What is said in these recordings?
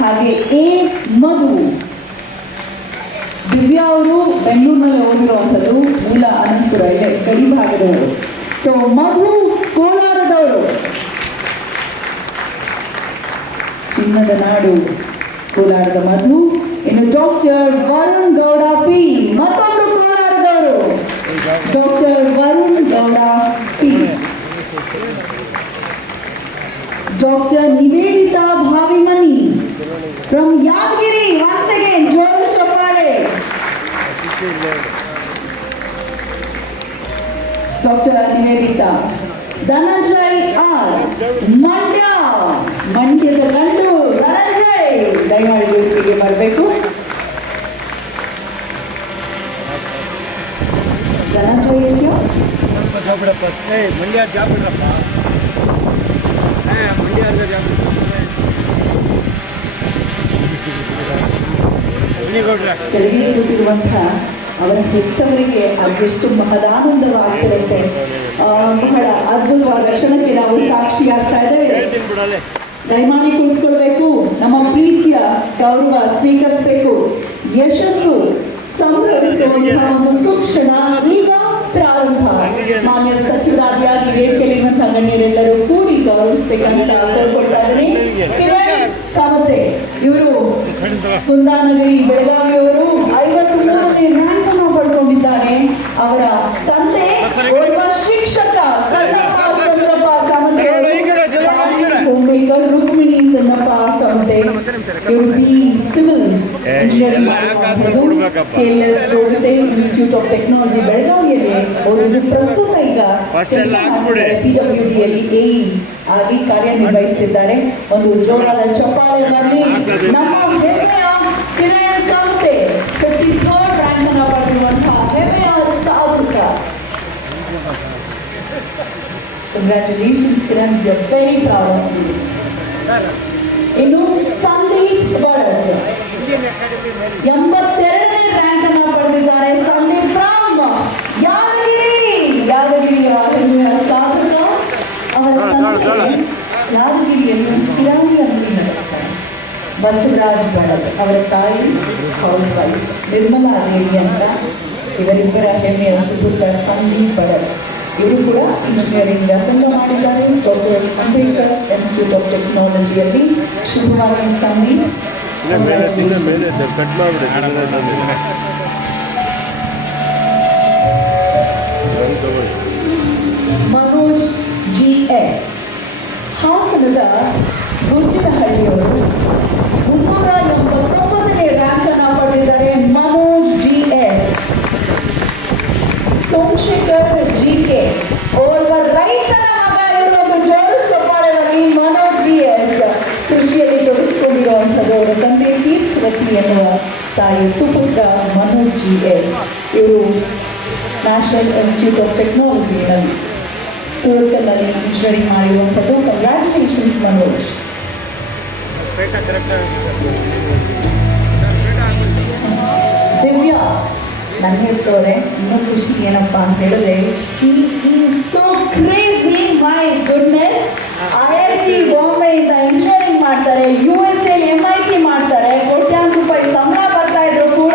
ಹಾಗೆ ಎ ಮಧು. ದಿವ್ಯಾ ಅವರು ಬೆಂಗಳೂರಿನಲ್ಲಿ ಓದಿರುವಂಥದ್ದು, ಮೂಲ ಅನಂತಪುರ ಇದೆ ಗಡಿ ಭಾಗದವರು. ಸೊ ಮಧು ಕೋಲಾರದವರು, ಚಿನ್ನದ ನಾಡು ಕೋಲಾರದ ಮಧು. ಇನ್ನು ಡಾಕ್ಟರ್ ವರುಣ್ ಗೌಡ ಪಿ, ಮತ್ತೊಬ್ಬರು ಕೋಲಾರದವರು, doctor Varun Gowda P. Doctor Nivedita Bhavimani from Yadagiri. once again ಜೋರು ಚಪ್ಪಾಳೆ. ಡಾಕ್ಟರ್ ನಿವೇದಿತಾ. ಧನಂಜಯ್ ಆರ್, ಮಂಡ್ಯದ ಗಂಡು ಧನಂಜಯ್, ದಯಮಾಡಿ ವೇದಿಕೆಗೆ ಬರಬೇಕು. ಧನಂಜಯ್ ಎಷ್ಟು ಮಂಡ್ಯ ಜಾಬ್ ಬಿಡ್ರಪ್ಪ, ಕೆಳಗೆ ಕೂತಿರುವಂತಹ ಅವರ ಹೆತ್ತವರಿಗೆ ಅದೆಷ್ಟು ಮಹದಾನಂದವಾಗ್ತಿರುತ್ತೆ. ಬಹಳ ಅದ್ಭುತವಾದ ಕ್ಷಣಕ್ಕೆ ನಾವು ಸಾಕ್ಷಿಯಾಗ್ತಾ ಇದ್ದೇವೆ. ದಯಮಾಡಿ ಕುಳಿತುಕೊಳ್ಬೇಕು. ನಮ್ಮ ಪ್ರೀತಿಯ ಗೌರವ ಸ್ವೀಕರಿಸಬೇಕು. ಯಶಸ್ಸು ಸಂಭವಿಸುವಂತಹ ಒಂದು ಸುಕ್ಷಣ ಈಗ ಪ್ರಾರಂಭ. ಮಾನ್ಯ ಸಚಿವರಾದಿಯಾಗಿ ವೇದಿಕೆಯಲ್ಲಿರುವಂತಹ ಗಣ್ಯರೆಲ್ಲರೂ ಕೂಡಿ ಗೌರವಿಸಬೇಕಂತ ಕೇಳ್ಕೊಳ್ತಾ ಇದ್ದೀನಿ. ಕಿರಣ್ ಕಾಮತೆ ಇವರು ಕುಂದಾನಗರಿ ಬೆಳಗಾವಿಯವರು 53ನೇ ರ್ಯಾಂಕ್ ಅನ್ನು ಪಡ್ಕೊಂಡಿದ್ದಾರೆ. ಅವರ ತಂದೆ ಒಬ್ಬ ಶಿಕ್ಷಕ ಸಣ್ಣಪ್ಪ ಚಂದ್ರಪ್ಪ ಕಾಮತೆ, ಹೋಮ್ ಮೇಕರ್ ರುಕ್ಮಿಣಿ ಸಣ್ಣಪ್ಪ ಕಾಮತೆ. ಇವರು ಬಿ ಸಿವಿಲ್ ಇಂಜಿನಿಯರಿಂಗ್ ಮಾಡುವಂಥದ್ದು KLS road institute of technology ಬೆಳಗಾವಿಯಲ್ಲಿ. ಅವರು ಪ್ರಸ್ತುತ ಈಗ PWDಯಲ್ಲಿ AE ಆಗಿ ಕಾರ್ಯನಿರ್ವಹಿಸುತ್ತಿದ್ದಾರೆ. ಒಂದು ಜೋರಾದ ಚಪ್ಪಾಳೆ ಬರಲಿ. ನಮ್ಮ ಹೆಮ್ಮೆಯ ಕಿರಣ್ ಕಾಮತೆ 53rd ರ್ಯಾಂಕ್ ಅನ್ನು ಪಡೆದಿರುವಂತಹ ಹೆಮ್ಮೆಯ ಸಾಧಕ. Congratulations Kiran, we are very proud of you. ಇನ್ನು ಸಂದೀಪ್ ಭರತ್ 82ನೇ ರ್ಯಾಂಕ್ ಅನ್ನು ಪಡೆದಿದ್ದಾರೆ. ಸಂದೀಪ್ ರಾಮ್ ಯಾದಗಿರಿಯ ಹೆಮ್ಮೆಯ ಸಾಧಕ. ಅವರ ತಂದೆ ಯಾದಗಿರಿಯಲ್ಲಿ ಕಿರಾಣಿ ಅಂಗಡಿ ನಡೆಸ್ತಾರೆ. ಬಸವರಾಜ್ ಭರತ್, ಅವರ ತಾಯಿ ಹೌಸ್ ವೈಫ್ ನಿರ್ಮಲಾ ದೇವಿ ಅಂತ. ಇವರಿಬ್ಬರ ಹೆಮ್ಮೆಯ ಸುಪುತ್ರ ಸಂದೀಪ್ ಭರತ್. ಇವರು ಕೂಡ ಇಂಜಿನಿಯರಿಂಗ್ ವ್ಯಾಸಂಗ ಮಾಡಿದ್ದಾರೆ ಡಾಕ್ಟರ್ ಅಂಬೇಡ್ಕರ್ ಇನ್ಸ್ಟಿಟ್ಯೂಟ್ ಆಫ್ ಟೆಕ್ನಾಲಜಿಯಲ್ಲಿ. ಶುಭವಾಗಿ ಸಂದೀಪ್. ಮನೋಜ್ GS ಹಾಸನದ ಗುರ್ಜಿನಹಳ್ಳಿಯವರು 389ನೇ ರ್ಯಾಂಕ್ ಅನ್ನು ಪಡೆದಿದ್ದಾರೆ. ಮನೋಜ್ GS. ಸೋಮಶೇಖರ್ GK ಓರ್ವ ರೈತನ ಮಗ ಇರುವುದು ಜೋರು ಚಪ್ಪಾಳೆಯಲ್ಲಿ. ಮನೋಜ್ GS ಕೃಷಿಯಲ್ಲಿ ತೊಡಗಿಸಿಕೊಂಡಿರುವಂಥದ್ದು. ಅವರ ತಂದೆ ತೀರ್ಥವತಿ ಎನ್ನುವ ತಾಯಿ ಸುಪುತ್ರ ಮನೋಜ್ GS. ಇವರು ನ್ಯಾಷನಲ್ ಇನ್ಸ್ಟಿಟ್ಯೂಟ್ ಆಫ್ ಟೆಕ್ನಾಲಜಿನಲ್ಲಿ ಸೂರತ್ಕಲ್ನಲ್ಲಿ ಇಂಜಿನಿಯರಿಂಗ್ ಮಾಡಿರುವಂಥದ್ದು. ಕಂಗ್ರ್ಯಾಚುಲೇಷನ್ಸ್ ಮನೋಜ್. ದಿವ್ಯಾ, ನನ್ನ ಹೆಸರು ಅವರೇ. ಇನ್ನೂ ಖುಷಿ ಏನಪ್ಪ ಅಂತ ಹೇಳಿದ್ರೆ, she is so crazy, my goodness. IIT ಬಾಂಬೆಯಿಂದ ಇಂಜಿನಿಯರಿಂಗ್ ಮಾಡ್ತಾರೆ, USA MIT ಮಾಡ್ತಾರೆ. ಕೋಟ್ಯಾಂತರ ರೂಪಾಯಿ ಸಂಬಳ ಬರ್ತಾ ಇದ್ರು ಕೂಡ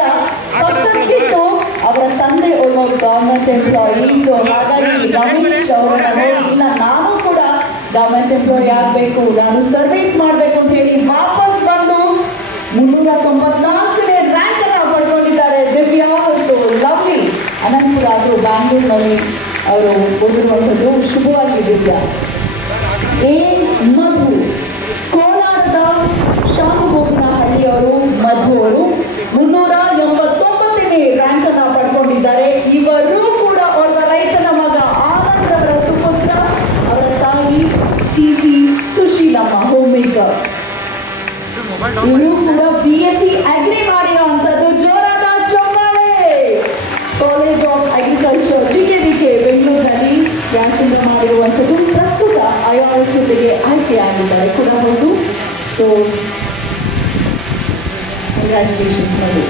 ಪಕ್ಕಕ್ಕಿಟ್ಟು ಅವರ ತಂದೆ ಒಬ್ಬ ಗವರ್ಮೆಂಟ್ ಎಂಪ್ಲಾಯಿ. ಸೊ ಹಾಗಾಗಿ ರಮೇಶ್ ಅವರನ್ನ ನೋಡಿ, ಇಲ್ಲ ನಾನು ಕೂಡ ಗವರ್ಮೆಂಟ್ ಎಂಪ್ಲಾಯಿ ಆಗಬೇಕು, ನಾನು ಸರ್ವಿಸ್ ಮಾಡಬೇಕು ಅಂತ ಹೇಳಿ ವಾಪಸ್ ಬಂದು 394ನೇ ರ್ಯಾಂಕ್ ಅನ್ನು ಪಡ್ಕೊಂಡಿದ್ದಾರೆ ದಿವ್ಯಾ. So lovely. ಅನಂತಪುರ ಅದು ಬ್ಯಾಂಗ್ಳೂರಿನಲ್ಲಿ ಅವರು ಓದಿರುವಂಥದ್ದು. ಶುಭವಾಗಿ ದಿವ್ಯಾ. ಎ ಮಧು ಕೋಲಾರದ ಶಾನುಭೋಗನಹಳ್ಳಿಯವರು. ಮಧು ಅವರು 389ನೇ ರ್ಯಾಂಕ್ ಅನ್ನು ಪಡ್ಕೊಂಡಿದ್ದಾರೆ. ಇವರು ಕೂಡ ಅವರ ರೈತನ ಮಗ ಆನಂದವರ ಸುಪುತ್ರ. ಅವರ ತಾಯಿ TC ಸುಶೀಲಮ್ಮ, ಹೋಮ್ ಮೇಕರ್. ಇವರು ಕೂಡ BSc ಅಗ್ರಿ ಮಾಡಿರುವಂಥದ್ದು. ಜೋರಾದ ಚಪ್ಪಾಳೆ. ಕಾಲೇಜ್ ಆಫ್ ಅಗ್ರಿಕಲ್ಚರ್ GKVK ಬೆಂಗಳೂರಿನಲ್ಲಿ ವ್ಯಾಸಂಗ ಮಾಡಿರುವಂಥದ್ದು. ಪ್ರಸ್ತುತ IRS ಹುದ್ದೆಗೆ ಆಯ್ಕೆಯಾಗಿದ್ದಾರೆ ಕೂಡ ಹೌದು. So congratulations Madhu.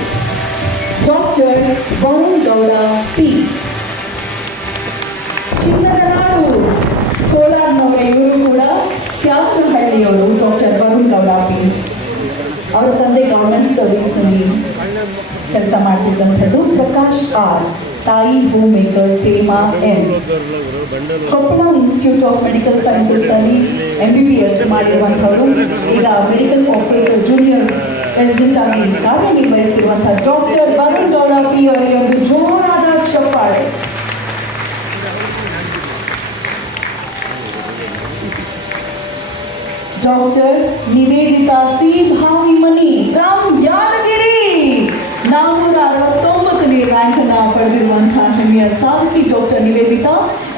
Doctor Varun Gowda P, ಚಿನ್ನದ ನಾಡು ಕೋಲಾರನವರೇ. ಇವರು ಕೂಡ ಕ್ಯಾತನಹಳ್ಳಿಯವರು. ಡಾಕ್ಟರ್ ವರುಣ್ ಗೌಡ ಪಿ ಅವರ ತಂದೆ ಗವರ್ಮೆಂಟ್ ಸರ್ವಿಸ್ನಲ್ಲಿ ಕೆಲಸ ಮಾಡ್ತಿದ್ದಂಥದ್ದು. ಪ್ರಕಾಶ್ ಆರ್, ತಾಯಿ home maker Hema M. Koppal institute of medical ಸೈನ್ಸಸ್ನಲ್ಲಿ MBBS ಮಾಡಿರುವಂಥವರು, ಈಗ ಮೆಡಿಕಲ್ ಆಫೀಸರ್ ಜೂನಿಯರ್ ಪ್ರೆಸಿಡೆಂಟ್ ಆಗಿ ಕಾರ್ಯನಿರ್ವಹಿಸುತ್ತಿರುವಂತಹ ಡಾಕ್ಟರ್ ವರುಣ್ ಗೌಡ ಪಿ ಅವರಿಗೆ ಒಂದು ಜೋರಾದ ಚಪ್ಪಾಳೆ. Doctor Nivedita C Bhavimani from Yadagiri, 469ನೇ ರ್ಯಾಂಕ್ ಅನ್ನ ಪಡೆದಿರುವಂತಹ ಹೆಮ್ಮೆಯ ಸಾಧಕಿ ಡಾಕ್ಟರ್ ನಿವೇದಿತಾ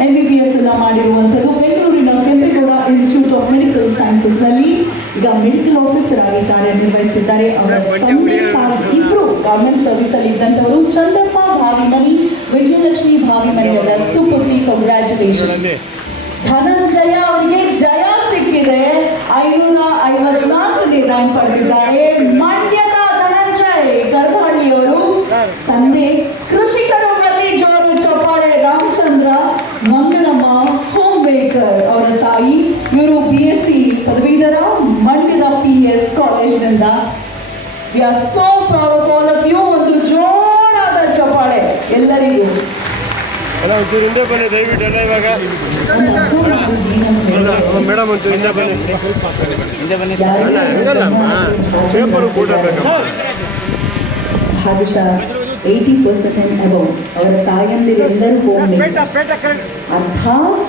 MBBS ಅನ್ನ ಮಾಡಿರುವಂಥದ್ದು. ಬೆಂಗಳೂರಿನ Kempegowda institute of medical sciences ನಲ್ಲಿ ಈಗ ಮೆಡಿಕಲ್ ಆಫೀಸರ್ ಆಗಿ ಕಾರ್ಯನಿರ್ವಹಿಸುತ್ತಿದ್ದಾರೆ. ಅವರ ತಂದೆ ತಾಯಿ ಇಬ್ರು ಗವರ್ಮೆಂಟ್ ಸರ್ವಿಸ್ ಅಲ್ಲಿ ಇದ್ದಂಥವರು. ಚಂದ್ರಪ್ಪ ಭಾವಿಮನಿ, ವಿಜಯಲಕ್ಷ್ಮಿ ಭಾವಿಮನಿ ಅವರ ಸುಪುತ್ರಿ, ಕಂಗ್ರ್ಯಾಚುಲೇಷನ್. ಧನಂಜಯ ಅವರಿಗೆ ಜಯ ಸಿಕ್ಕಿದೆ, 554ನೇ ರ್ಯಾಂಕ್ ಪಡೆದಿದ್ದಾರೆ. ಮಂಡ್ಯದ ಧನಂಜಯ್ ಗರ್ಭಹಳ್ಳಿಯವರು, ತಂದೆ ಕೃಷಿಕರು, ಬಲ್ಲಿ ಜೋರು ಚಪ್ಪಾಳೆ. ರಾಮಚಂದ್ರ ಮಂಗಳಮ್ಮ ಹೋಮ್ ಮೇಕರ್, ಅವರ ತಾಯಿ ಇವರು BSc ಪದವೀಧರ, ಮಂಡ್ಯದ PS ಕಾಲೇಜಿನಿಂದ. We are so proud of all of you. ಒಂದು ಜೋರಾದ ಚಪ್ಪಾಳೆ ಎಲ್ಲರಿಗೂ. ದಯವಿಟ್ಟು ಎಲ್ಲ ಇವಾಗ ಮೇಡಮ್ ಭಾಗಶಃ 80% and above ಅವರ ತಾಯಂದಿರೆಲ್ಲರೂ ಹೋಮ್ ಮೇಕರ್ಸ್. ಅರ್ಥಾತ್